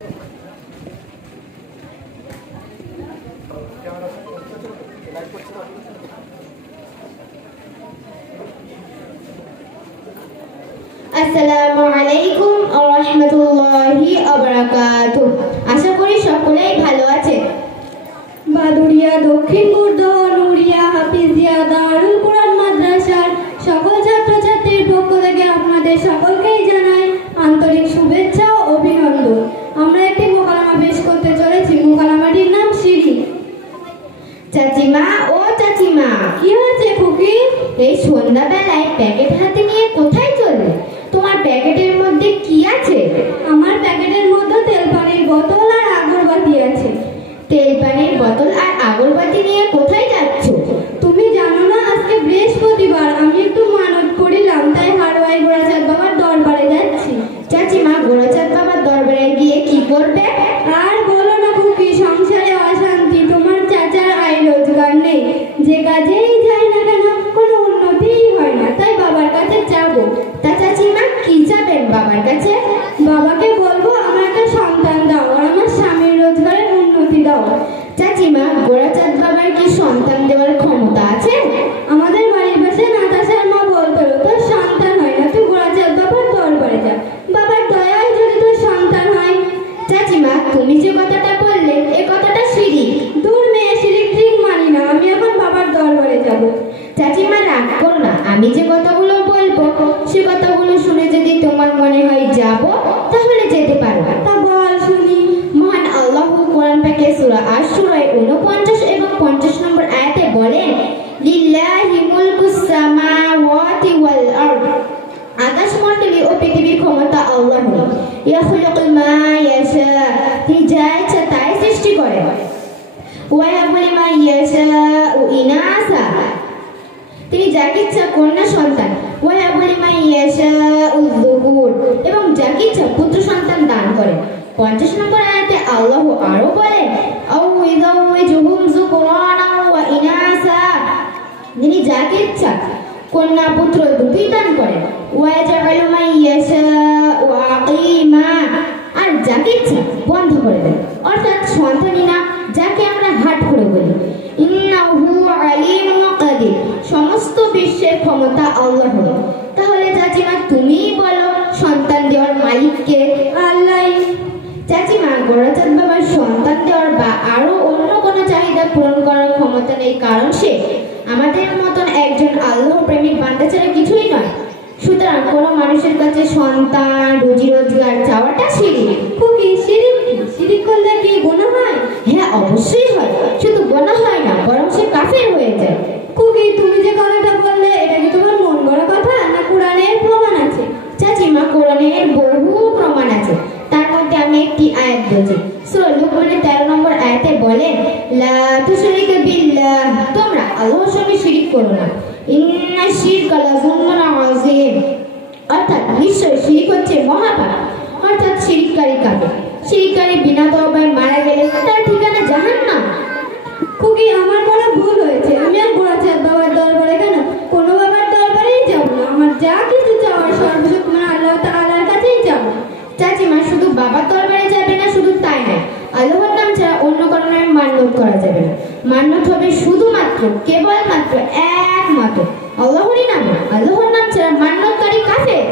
আসসালামু আলাইকুম ওয়া রাহমাতুল্লাহি ওয়া বারাকাতুহু। আশা করি সকলেই ভালো আছেন। বাদুড়িয়া দক্ষিণ গুর্দহ নুরিয়া হাফিজিয়া দারুল কুরআন মাদ্রাসার সকল ছাত্রছাত্রীর পক্ষ থেকে আপনাদের সকলকেই জানাই আন্তরিক শুভেচ্ছা ও অভিনন্দন। আমরা একটি মোকালামা পেশ করতে চলেছি। মোকালামাটির নাম সিঁড়ি। চাচিমা ও চাচিমা, কি হয়েছে খুকি? এই সন্ধ্যাবেলায় প্যাকেট হাতে নিয়ে কোথায় চললে? তোমার প্যাকেটের মধ্যে কি আছে? আমার প্যাকেটের মধ্যে তেল পানির বোতল আর আগরবাতি আছে। তেল পানির বোতল আর আগরবাতি নিয়ে কোথায় যাচ্ছ? তুমি জানো না আজকে বৃহস্পতিবার, আমি একটু মানত করিলাম, তাই হারওয়াই গোরাচাঁদ বাবার দরবারে যাচ্ছি। চাচিমা, গোরাচাঁদ বাবার দরবারে গিয়ে কি করবে? আর বলো না খুকি, সংসারে অশান্তি। তোমার চাচার আয় রোজগার নেই, যে কাজেই যায় না কেন কোনো উন্নতিই হয় না, তাই বাবার কাছে যাবো। তা চাচিমা, কি যাবেন বাবার কাছে? বাবাকে বলবো আমার একটা সন্তান দাও আর আমার স্বামীর রোজগারের উন্নতি দাও। চাচিমা, গোরাচাঁদ বাবার কি সন্তান দেওয়ার ক্ষমতা আছে? আমাদের বাড়ির পাশে নাতাশার মা বলতো, তোর সন্তান হয় না, তুই গোরাচাঁদ বাবার দরবারে যা, বাবার দয়ায় যদি তোর সন্তান হয়। চাচিমা, তুমি যে কথাটা বললে এ কথাটা শিরিক। দূর মেয়ে, শিরিক ঠিক মানি না, আমি এখন বাবার দরবারে যাব। চাচিমা, রাগ করো না, আমি যে কথাগুলো বলবো সে কথাগুলো শুনে যদি তোমার মনে হয় যাব, তাহলে যেতে পারো। তা বল শুনি। মহান আল্লাহ কোরআন পাকে সূরা আশ-শুরায় 49 এবং 50 নম্বর আয়াতে বলেন, লিল্লাহি মুলকুস সামাওয়াতি ওয়াল আরদ। আকাশমণ্ডলী ও পৃথিবীর ক্ষমতা আল্লাহর। ইয়াখলুকু মা ইয়াশা, তিনি যা ইচ্ছা তাই সৃষ্টি করেন। ওয়া ইয়াহাবু লিমান ইয়াশাউ ইনাসা, তিনি যাকে ইচ্ছা কন্যা সন্তান, ওয়া ইয়াহাবু লিমান ইয়াশাউ যুকুর, এবং যাকে ইচ্ছা পুত্র সন্তান দান করেন। 50 নম্বর আয়াতে আল্লাহ আরো বলেন, আও ইযাওয়িজুহুম যুকরানা ওয়া ইনাসা, তিনি যাকে ইচ্ছা কন্যা পুত্র দুটোই দান করেন। ওয়া ইয়াজআলু মান ইয়াশাউ আকিমা, আর যাকে ইচ্ছা বন্ধ করে দেন, অর্থাৎ সন্তানই না, যাকে আমরা হাট করে বলি। ইন্নাহু আলিমুন কাদির, সমস্ত বিশ্বের ক্ষমতা আল্লাহর। তাহলে চাচিমা, তুমিই বলো সন্তান দেওয়ার মালিক কে? আল্লাহ। চাচিমা, গোরাচাঁদ বাবার সন্তান দেওয়ার বা আরো অন্য কোনো চাহিদা পূরণ করার ক্ষমতা নেই, কারণ সে আমাদের মতন একজন আল্লাহ প্রেমিক বান্দা ছাড়া কিছুই নয়। সুতরাং কোনো মানুষের কাছে সন্তান, রুজি রোজগার চাওয়াটা শিরিক। খুকি, শিরিক করলে কি গুনাহ হয়? হ্যাঁ, অবশ্যই হয়। শুধু গুনাহ হয় না, বরং সে কাফের হয়ে যায়। খুকি, তুমি যে কথাটা বললে এটা কি তোমার মন গড়া কথা না কোরআনের প্রমাণ আছে? চাচিমা, কোরআনের বহু প্রমাণ আছে, তার মধ্যে আমি একটি আয়াত বলছি। সূরা লুকমানের 13 নম্বর আয়াতে বলেন, লা তুশরিকু বিল্লাহ, তোমরা আল্লাহর সঙ্গে শিরিক করো না। ইন্নাশ শিরকা লাযুলমুন আযীম, অর্থাৎ নিশ্চয় শিরিক হচ্ছে মহাপাপ, অর্থাৎ শিরিককারী কাফের। শিরিককারী বিনা তওবায় মারা গেলে তার ঠিকানা জাহান্নাম। খুকি, আমার বড় ভুল হয়েছে, আমি আর গোরাচাঁদ বাবার দরবারে কেন কোনো বাবার দরবারেই যাব না। আমার যা কিছু চাওয়ার সর্বশক্তিমান আল্লাহ তাআলার কাছেই যাব। চাচিমা, শুধু বাবার দরবারে যাবে না, শুধু তাই নয়, আল্লাহর নাম ছাড়া অন্য কোনো নামে মান্যত করা যাবে না। মান্যত হবে শুধুমাত্র কেবলমাত্র একমাত্র আল্লাহরই নামে। আল্লাহর নাম ছাড়া মান্যতকারী কাফের।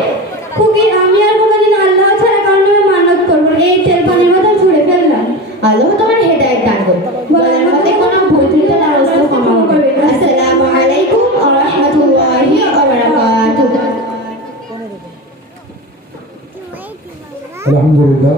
খুকি, আমি আর কোনোদিন আল্লাহ ছাড়া কারো নামে মান্যত করবো না। এই তেল পানির বোতল ছুঁড়ে ফেললাম। আল্লাহ তোমার হেদায়েত দান করুন। বলার মধ্যে কোনো ভুল ত্রুটি তার রাস্তা ক্ষমা করবে। আসসালামু আলাইকুম ওয়া রাহমাতুল্লাহি ওয়া বারাকাতুহু। আলহামদুলিল্লাহ।